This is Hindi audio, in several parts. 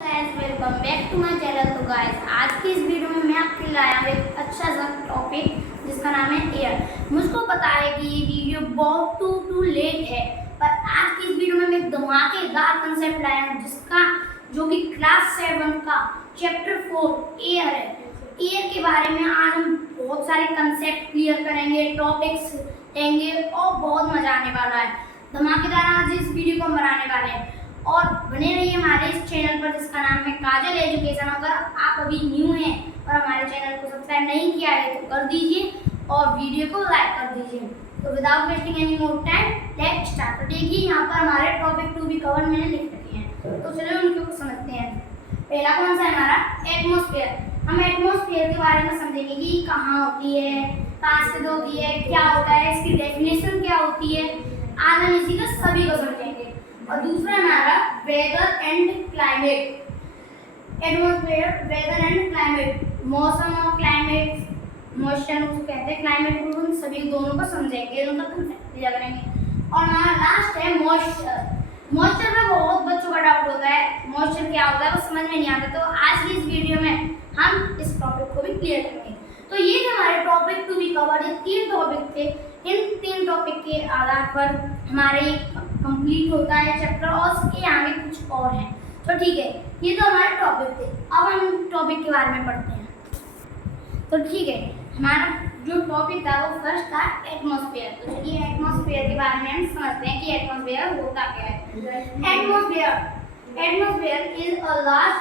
Welcome back to my channel. तो गाइस, आज की इस वीडियो में मैं आपके लिए लाया हूं एक अच्छा सा टॉपिक जिसका नाम है एयर। मुझको पता है कि ये वीडियो बहुत टू लेट है, पर आज की इस वीडियो में मैं एक धमाकेदार कंसेप्ट लाया हूं जिसका जो कि क्लास 7 का चैप्टर 4 एयर है। एयर के बारे में आज हम बहुत सारे कंसेप्ट क्लियर करेंगे, टॉपिक्स लेंगे और बहुत मजा आने वाला है। धमाकेदार आज इस वीडियो को हम बनाने वाले हैं और बने रहिए हमारे इस चैनल पर जिसका नाम है काजल एजुकेशन। अगर आप अभी न्यू हैं और हमारे चैनल को सब्सक्राइब नहीं किया है तो कर दीजिए और वीडियो को लाइक कर दीजिए। तो without wasting any more time let's start. तो देखिए यहाँ पर हमारे टॉपिक 2 भी कवर मैंने लिख रखे हैं, तो चलिए उनको समझते हैं। पहला कौन सा है हमारा? एटमॉस्फेयर। हम एटमॉस्फेयर के बारे में समझेंगे कि कहाँ होती है, कहाँ स्थित होती है, क्या होता है, इसकी डेफिनेशन क्या होती है। आज हम इसी का सभी को समझेंगे। और दूसरा हमारा weather and climate. Atmosphere, weather and climate, मौसम और क्लाइमेट, मॉइस्चर को कहते हैं, क्लाइमेट को हम सभी दोनों को समझेंगे, उनका कंसेप्ट क्लियर करेंगे। और हमारा लास्ट है मॉइस्चर। मॉइस्चर में बहुत बच्चों का डाउट होता है, मॉइस्चर क्या होता है वो समझ में नहीं आता, तो आज की इस वीडियो में हम इस टॉपिक को भी क्लियर करेंगे। तो ये हमारे टॉपिक टू बी कवर्ड, ये 3 टॉपिक थे। इन 3 टॉपिक के आधार पर हमारे कंप्लीट होता है चैप्टर और उसके आगे कुछ और है। तो ठीक है, ये तो हमारे टॉपिक थे। अब हम टॉपिक के बारे में पढ़ते हैं। तो ठीक है, हमारा जो टॉपिक था वो फर्स्ट था एटमॉस्फेयर। तो चलिए एटमॉस्फेयर के बारे में हम समझते हैं कि एटमॉस्फेयर होता क्या है। Atmosphere is a large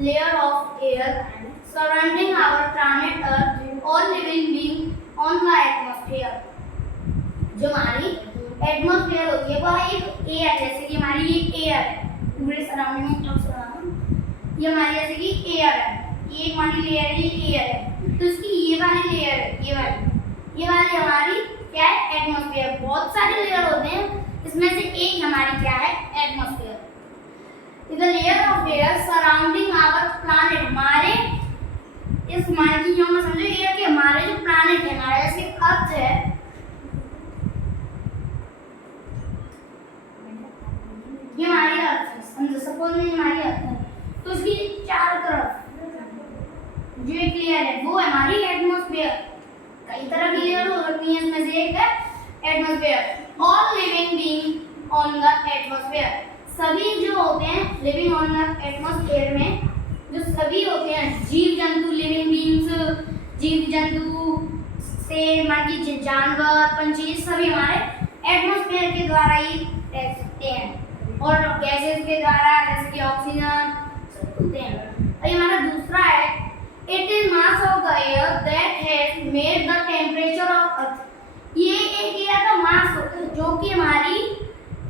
layer of air surrounding our planet earth. All living being on the atmosphere. जो हमारी एटमॉस्फेयर होती है वह एक एयर, जैसे कि हमारी ये एयर है पूरे सराउंडिंग में, ये हमारी जैसे कि एयर है, ये हमारी लेयर है, ये एयर है। तो इसकी ये वाली लेयर है, ये वाली हमारी क्या है? एटमॉस्फेयर। बहुत सारे लेयर होते हैं, इसमें से एक हमारी क्या है? Atmosphere is the layer of air surrounding our planet. हमारे इस मान की जो हम समझो एयर के हमारे जो प्लैनेट है, हमारे जैसे अर्थ है, ये हमारी अर्थ है, समझो सपोज में हमारी अर्थ है, तो इसकी चारों तरफ जो एक लेयर है वो हमारी एटमॉस्फेयर। कई तरह की लेयर हो सकती है, इसमें से एक है atmosphere. All living being on the atmosphere. सभी जो होते हैं लिविंग ऑन द एटमॉस्फेयर में, जो सभी होते हैं जीव जंतु, लिविंग बीइंग्स, जीव जंतु से बाकी जानवर, पंछी, सभी हमारे एटमॉस्फेयर के द्वारा ही रह सकते हैं और गैसेस के द्वारा, जैसे कि ऑक्सीजन होते हैं। और ये हमारा दूसरा है, it is mass of the air that has made the temperature of earth. ये एक एयर का मास होता है जो कि हमारी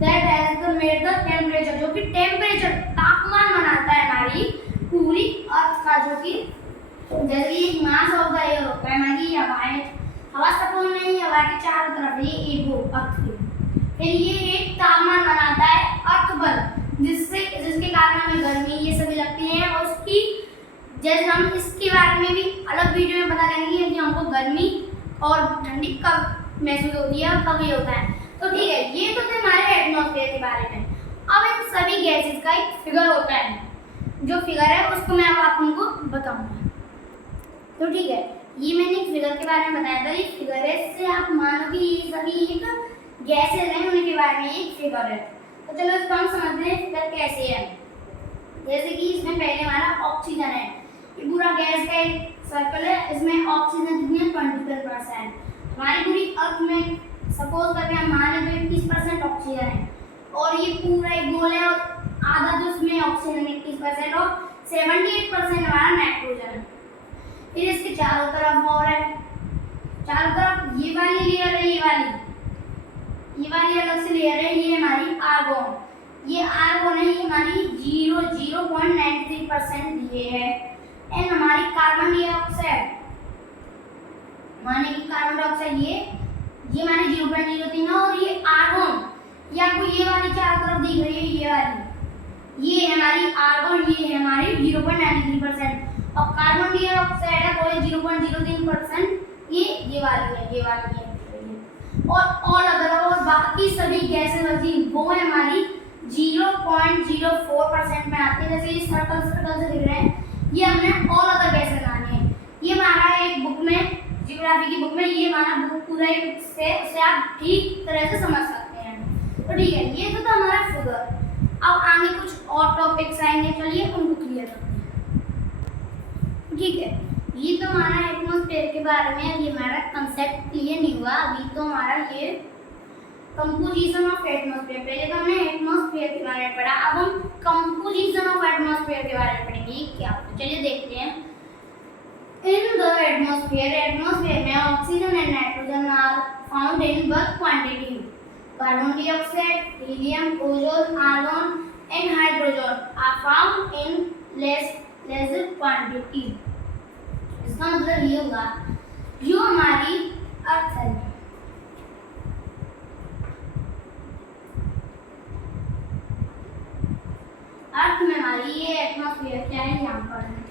that has made the temperature, जो कि टेम्परेचर तापमान बनाता है हमारी पूरी अर्थ का, जो कि जैसे एक मास ऑफ द एयर होता है हमारी हवा सपोज नहीं, हवा के चारों तरफ ये एक वो अर्थ है। फिर ये एक तापमान बनाता है अर्थ बल, जिसके कारण हमें गर्मी ये सभी लगती है। और उसकी जैसे हम इसके बारे में भी अलग वीडियो में पता करेंगे कि हमको गर्मी और ठंडी कब महसूस होती है और कब ये होता है। तो ठीक है, ये तो थे हमारे एटमॉस्फेयर के बारे में। अब इन सभी गैसेस का एक फिगर होता है, जो फिगर है उसको मैं अब आप उनको बताऊंगा। तो ठीक है, ये मैंने एक फिगर के बारे में बताया था, ये फिगर है, इससे आप मानो कि ये सभी एक गैसेस हैं, उनके बारे में एक फिगर है। तो चलो इसको हम समझते हैं फिगर कैसे है। जैसे कि इसमें पहले हमारा ऑक्सीजन है, ये पूरा गैस का एक सर्कल है, इसमें ऑक्सीजन कितनी है? 22%। हमारी पूरी अर्थ में सपोज करके हम मान लें तो 21% ऑक्सीजन है, और ये पूरा एक गोल है और आधा जो इसमें ऑक्सीजन 21% और 78% हमारा नाइट्रोजन है। फिर इसके चारों तरफ और है, चारों तरफ ये वाली लेयर है, ये वाली अलग से लेयर है, ये हमारी आर्गन। ये आर्गन है, ये हमारी 0.93% ये है। एंड हमारी कार्बन डाइऑक्साइड, माने कि कार्बन डाइऑक्साइड ये हमारी 0.03 है। और ये आर्गन, ये आपको ये वाली चारों तरफ दिख रही है, ये हमारी आर्गन, ये है हमारी 0.93%। और कार्बन डाइऑक्साइड है वो 0.03%, ये वाली है। और ऑल अदर और बाकी सभी गैसेस बची वो है हमारी 0.04% में आती है। जैसे ये सर्कल से दिख रहे हैं, ये हमने ऑल अदर गैसेस लाने हैं। ये हमारा एक बुक में, ज्योग्राफी की बुक में ये हमारा बुक पूरा से आप ठीक तरह से समझ सकते हैं। तो ठीक है, ये तो था हमारा फिगर। अब आगे कुछ और टॉपिक्स आएंगे, चलिए उनको क्लियर करते हैं। ठीक है, ये तो हमारा एटमॉस्फेयर के बारे में, ये हमारा कंसेप्ट क्लियर नहीं हुआ। अभी तो हमारा ये कंपोजिशन ऑफ एटमॉस्फेयर, पहले तो हमने एटमॉस्फेयर के बारे में पढ़ा, अब हम कंपोजिशन ऑफ एटमॉस्फेयर के बारे में पढ़ेंगे। क्या, चलिए देखते हैं। इन द एटमॉस्फेयर में oxygen and nitrogen are found in bulk quantity. Carbon dioxide, helium, ozone, argon and hydrogen are found in lesser quantity. इसका मतलब ये होगा, जो हमारी अर्थ है, अर्थ में हमारी ये एटमॉस्फेयर क्या है, यहाँ पर है।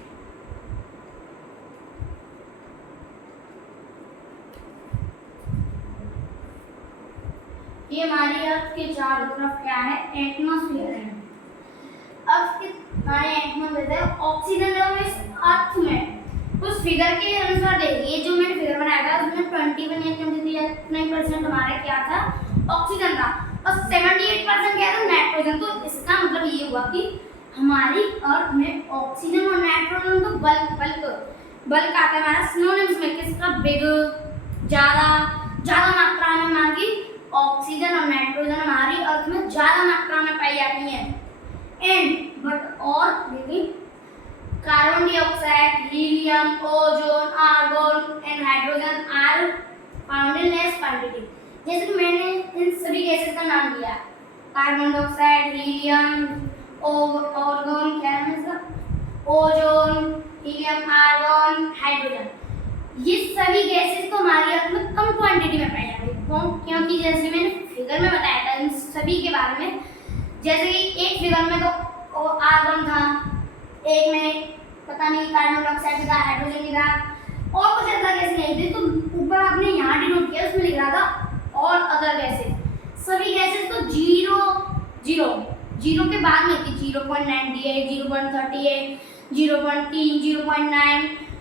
ये हमारी अर्थ के चारों तरफ क्या है, एटमॉस्फेयर है। अर्थ के हमारे एटमॉस्फेयर है, ऑक्सीजन लेवल इस अर्थ में कुछ फिगर के अनुसार देखिए, जो मैंने फिगर बनाया था उसमें 21% हमारा क्या था, ऑक्सीजन था, और 78% क्या था, नाइट्रोजन। तो इसका मतलब ये हुआ कि हमारी अर्थ में ऑक्सीजन और नाइट्रोजन तो बल्क आता है हमारा सिनोनिम्स में, किसका, बिग, ज्यादा मात्रा में हमारी ऑक्सीजन और नाइट्रोजन हमारी अर्थ में ज्यादा मात्रा में पाई जाती है। Carbon dioxide, helium, ozone, argon and hydrogen are found in less quantity. जैसे कि मैंने इन सभी गैसेस का नाम दिया, कार्बन डाइऑक्साइड, हीलियम, आर्गन, क्या है इसका, ओजोन, हीलियम, आर्गन, हाइड्रोजन, ये सभी गैसेस तो हमारी अर्थ में कम क्वांटिटी में पाई जाती है। क्योंकि जैसे मैंने फिगर में बताया था इन सभी के बारे में, जैसे कि एक फिगर में तो आर्गन था, एक में पता नहीं कार्बन डाइऑक्साइड था, हाइड्रोजन था, और कुछ ऐसा गैस नहीं थी। तो ऊपर आपने यहाँ डिनोट किया, उसमें लिख रहा था और अदर गैसेस। सभी गैसेस तो जीरो के बाद में थी, 0.98, 0.38, 0.3, 0.9,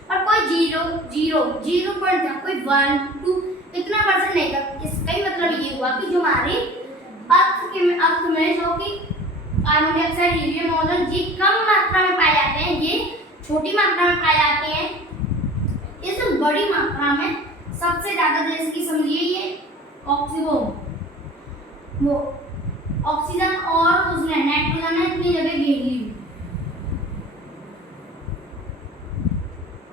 और कोई 0 पॉइंट था, कोई 1, 2, इतना परसेंट नहीं था। इसका ही मतलब ये हुआ कि जो हमारी अर्थ में जो कि कार्बन डाइऑक्साइड, हीलियम, ओजोन ये कम मात्रा में पाए जाते हैं, ये छोटी मात्रा में पाए जाते हैं। इस बड़ी मात्रा में सबसे ज्यादा, जैसे कि समझिए ये ऑक्सीजन और उसने नाइट्रोजन ने इतनी जगह घेर ली,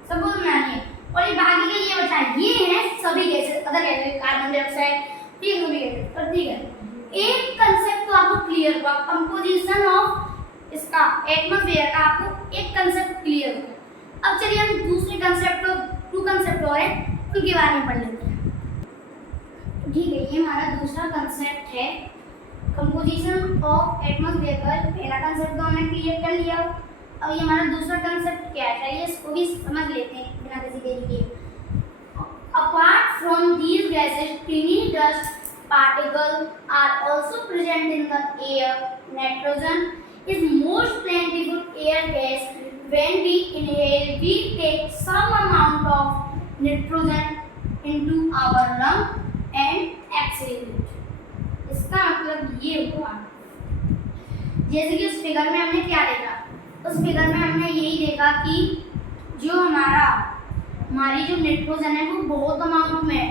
सब मानिए, और ये बाकी के ये बचा, ये है सभी gases, other gases, carbon dioxide, ठीक है, पर ठीक है, एक कंसेप्ट तो आपको क्लियर हुआ, कंपोजिशन ऑफ इसका एटमॉस्फेयर का आपको एक कंसेप्ट क्लियर हुआ। अब चलिए हम दूसरे कंसेप्ट, 2 कंसेप्ट और हैं, उनके बारे में पढ़ लेते हैं। ठीक है, ये हमारा दूसरा कंसेप्ट है कंपोजिशन ऑफ एटमॉस्फेयर का। पहला कंसेप्ट तो हमने क्लियर कर लिया, अब ये हमारा दूसरा कंसेप्ट क्या है, चलिए इसको भी समझ लेते हैं बिना किसी देरी के। Apart from these gases, tiny dust particles are also present in the air. Nitrogen is most plentiful air gas. When we inhale, we take some amount of nitrogen into our lung and exhale it. इसका मतलब ये हुआ, जैसे कि उस फिगर में हमने क्या देखा, उस फिगर में हमने यही देखा कि जो हमारी जो निट्रोजन है वो बहुत अमाउंट में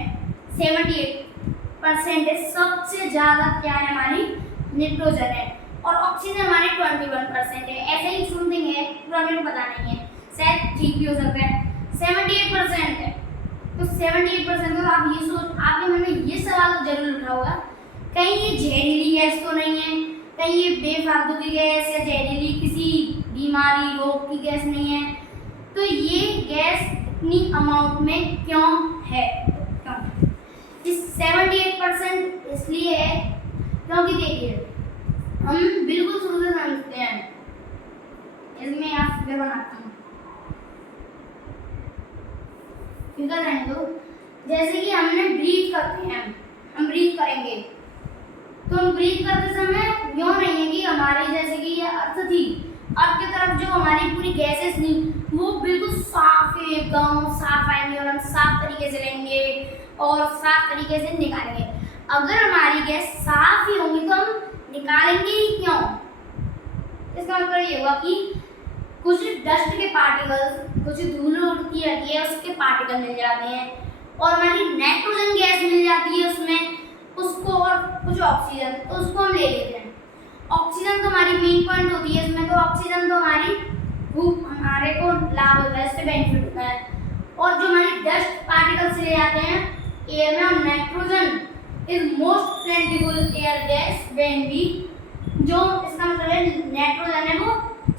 78% सबसे ज़्यादा क्या है, हमारी निट्रोजन है, और ऑक्सीजन हमारी 21% है। ऐसे ही समथिंग है, पूरा मेरे को पता नहीं है, शायद ठीक भी हो सकता है। 78% है, तो 78% तो आप ये सोच, आपके मन में ये सवाल तो जरूर उठा होगा, कहीं ये जहरीली गैस तो नहीं है, कहीं ये बेफालतू की गैस या जहरीली किसी बीमारी रोग की गैस नहीं है, तो ये गैस इतनी अमाउंट में क्यों है? इस 78% इसलिए है क्योंकि देखिए हम बिल्कुल शुरू से समझते हैं, इसमें आप फिगर बनाता हूँ, फिगर रहने दो। जैसे कि हमने ब्रीथ करते हैं, हम ब्रीथ करेंगे, तो हम ब्रीथ करते समय यो नहीं है कि हमारी जैसे कि ये अर्थ थी, अर्थ की तरफ जो हमारी पूरी गैसेस थी वो बिल्कुल साफ है, एकदम साफ आएंगे और हम साफ तरीके से लेंगे और साफ तरीके से निकालेंगे। अगर हमारी गैस साफ ही होंगी तो हम निकालेंगे ही क्यों? इसका मतलब ये हुआ कि कुछ डस्ट के पार्टिकल्स, कुछ धूल उड़ती रहती है उसके पार्टिकल मिल जाते हैं और हमारी नाइट्रोजन गैस मिल जाती है उसमें, उसको और कुछ ऑक्सीजन, तो उसको हम ले लेते हैं। ऑक्सीजन तो हमारी मेन पॉइंट होती है इसमें, तो ऑक्सीजन तो हमारी हमारे को लाभ होता है, इससे बेनिफिट होता है। और जो हमारी डस्ट पार्टिकल्स ले जाते हैं एयर में, और nitrogen is most plentiful air gas when we, जो इसका मतलब है नाइट्रोजन है वो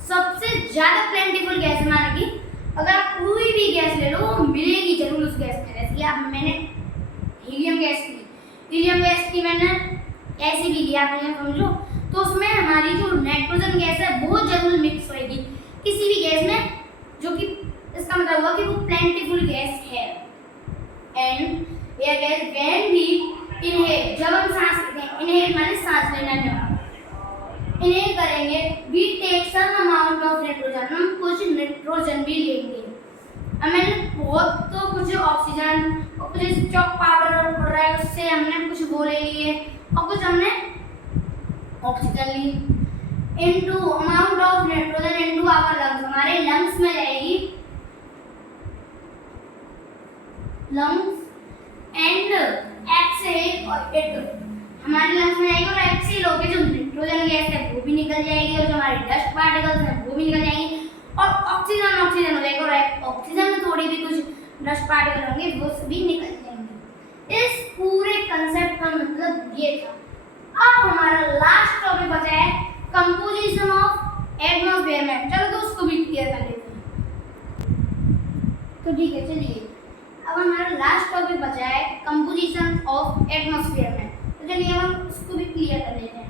सबसे ज्यादा प्लेंटिफुल गैस है। माना कि अगर आप कोई भी गैस ले लो वो मिलेगी जरूर उस गैस में। जैसे कि आप मैंने हीलियम गैस की मैंने ऐसे भी लिया, आप समझो, तो उसमें हमारी जो नाइट्रोजन गैस है वो जरूर मिक्स होगी किसी भी गैस में, जो कि इसका मतलब हुआ कि वो प्लेंटिफुल गैस है। And air gas when we inhale, जब हम सांस लेते हैं, इनहेल माने सांस लेना, इनहेल करेंगे, we take some amount of nitrogen, हम कुछ नाइट्रोजन भी लेंगे। अब मैंने बहुत तो कुछ ऑक्सीजन और कुछ चॉक पाउडर पड़ रहा है उससे हमने कुछ वो ले लिए और कुछ हमने ऑक्सीजन ली। Into amount of nitrogen into our lungs, हमारे लंग्स में जाएगी, लंग्स एंड एक्सहेल और इट हमारे लंग्स में जाएगी और एक्सहेल होकर जो नाइट्रोजन गैस है वो भी निकल जाएगी और जो हमारी डस्ट पार्टिकल्स हैं वो भी निकल जाएंगे और ऑक्सीजन हो जाएगा और ऑक्सीजन में थोड़ी भी कुछ डस्ट पार्टिकल होंगे वो सभी निकल जाएंगे। इस पूरे कंसेप्ट का मतलब ये था। अब हमारा लास्ट टॉपिक बचा है कंपोजिशन ऑफ एटमॉस्फेयर में। चलो तो उसको भी क्लियर कर लेते हैं। तो ठीक है, चलिए अब हमारा लास्ट टॉपिक बचा है कंपोजिशन ऑफ एटमॉस्फेयर में। तो चलिए हम उसको भी क्लियर कर लेते हैं।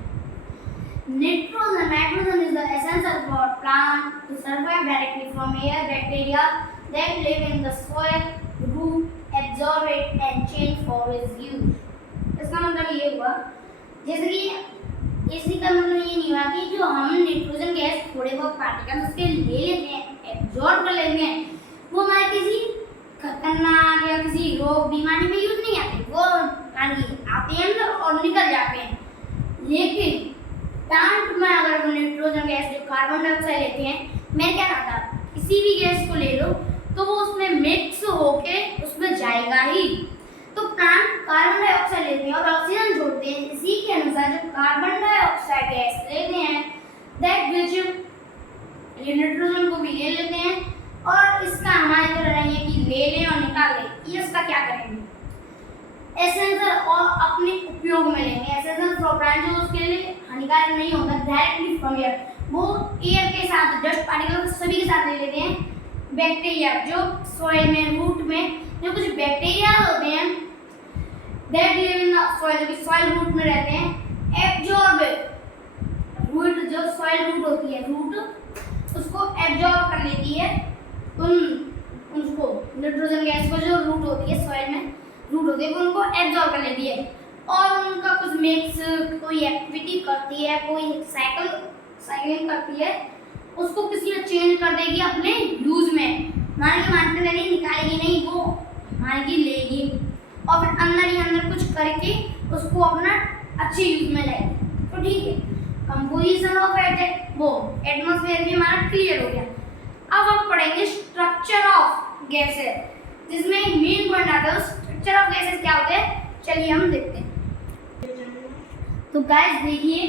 Nitrogen is the essential for plant to survive directly from air. Bacteria that live in the soil root absorb it and change for its use. इसका मतलब ये हुआ, जैसे कि इसी का मतलब ये नहीं हुआ कि जो हम नाइट्रोजन गैस थोड़े बहुत पार्टिकल उसके ले लेते हैं, एब्जॉर्ब कर लेते हैं, वो हमारे किसी खतरनाक या किसी रोग बीमारी में यूज नहीं आते, वो आते हैं और निकल जाते हैं। लेकिन प्लांट में अगर वो नाइट्रोजन गैस जो कार्बन डाइऑक्साइड लेते हैं, मैं क्या कहता, किसी भी गैस को ले लो तो वो उसमें मिक्स होके उसमें जाएगा ही। तो प्लांट कार्बन डाइऑक्साइड लेते हैं और ऑक्सीजन छोड़ते हैं। इसी के अनुसार जो कार्बन डाइऑक्साइड गैस लेते हैं दैट विच ये नाइट्रोजन को भी ले लेते हैं और इसका हमारी तरह नहीं है कि ले लें और निकाल लें। ये इसका क्या करेंगे, एसेंशियल और अपने उपयोग में लेंगे। एसेंशियल फॉर प्लांट जो उसके लिए हानिकारक नहीं होगा, डायरेक्टली फ्रॉम एयर, वो एयर के साथ डस्ट पार्टिकल सभी के साथ ले लेते हैं। बैक्टीरिया जो सॉइल में रूट में जो कुछ बैक्टीरिया होते हैं that live in the soil, जो कि सॉइल रूट में रहते हैं, एब्जॉर्ब रूट, जो सॉइल रूट होती है, रूट उसको एब्जॉर्ब कर लेती है उनको नाइट्रोजन गैस को, जो रूट होती है सॉइल में रूट होती है वो उनको एब्जॉर्ब कर लेती है और उनका कुछ मिक्स कोई एक्टिविटी करती है, कोई साइकिलिंग करती है, उसको किसी में चेंज कर देगी अपने यूज में। मानते नहीं, निकालेगी नहीं, वो मानेगी लेगी और फिर अंदर ही अंदर कुछ करके उसको अपना अच्छे यूज में लाएगी। तो ठीक है, कंपोजिशन ऑफ एटमॉस्फेयर भी हमारा क्लियर हो गया। अब हम पढ़ेंगे स्ट्रक्चर ऑफ गैसेस, जिसमें मेन पॉइंट आता है स्ट्रक्चर ऑफ गैसेस क्या होते हैं। चलिए हम देखते हैं। तो गाइस देखिए,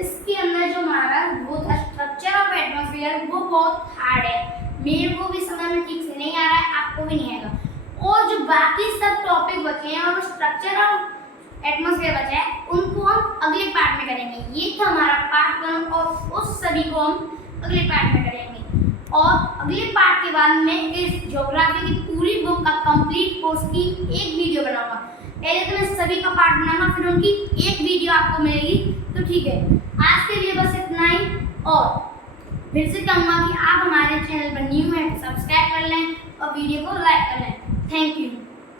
इसके अंदर जो हमारा वो था स्ट्रक्चर ऑफ एटमॉस्फेयर, वो बहुत हार्ड है, मेरे को भी समझ में ठीक से नहीं आ रहा है, आपको भी नहीं आएगा। और जो बाकी सब टॉपिक बचे हैं और स्ट्रक्चर ऑफ एटमॉस्फेयर बचा है, उनको हम अगले पार्ट में करेंगे। ये था हमारा पार्ट 1 और उस सभी को हम अगले पार्ट में करेंगे। और अगले पार्ट के बाद में इस ज्योग्राफी की पूरी बुक का कंप्लीट कोर्स की एक वीडियो बनाऊंगा। पहले तो मैं सभी का पार्ट बनाऊंगा, फिर उनकी एक वीडियो आपको मिलेगी। तो ठीक है, आज के लिए बस इतना ही। और फिर से कहूँगा कि आप हमारे चैनल पर न्यू हैं तो सब्सक्राइब कर लें और वीडियो को लाइक कर लें। Thank you.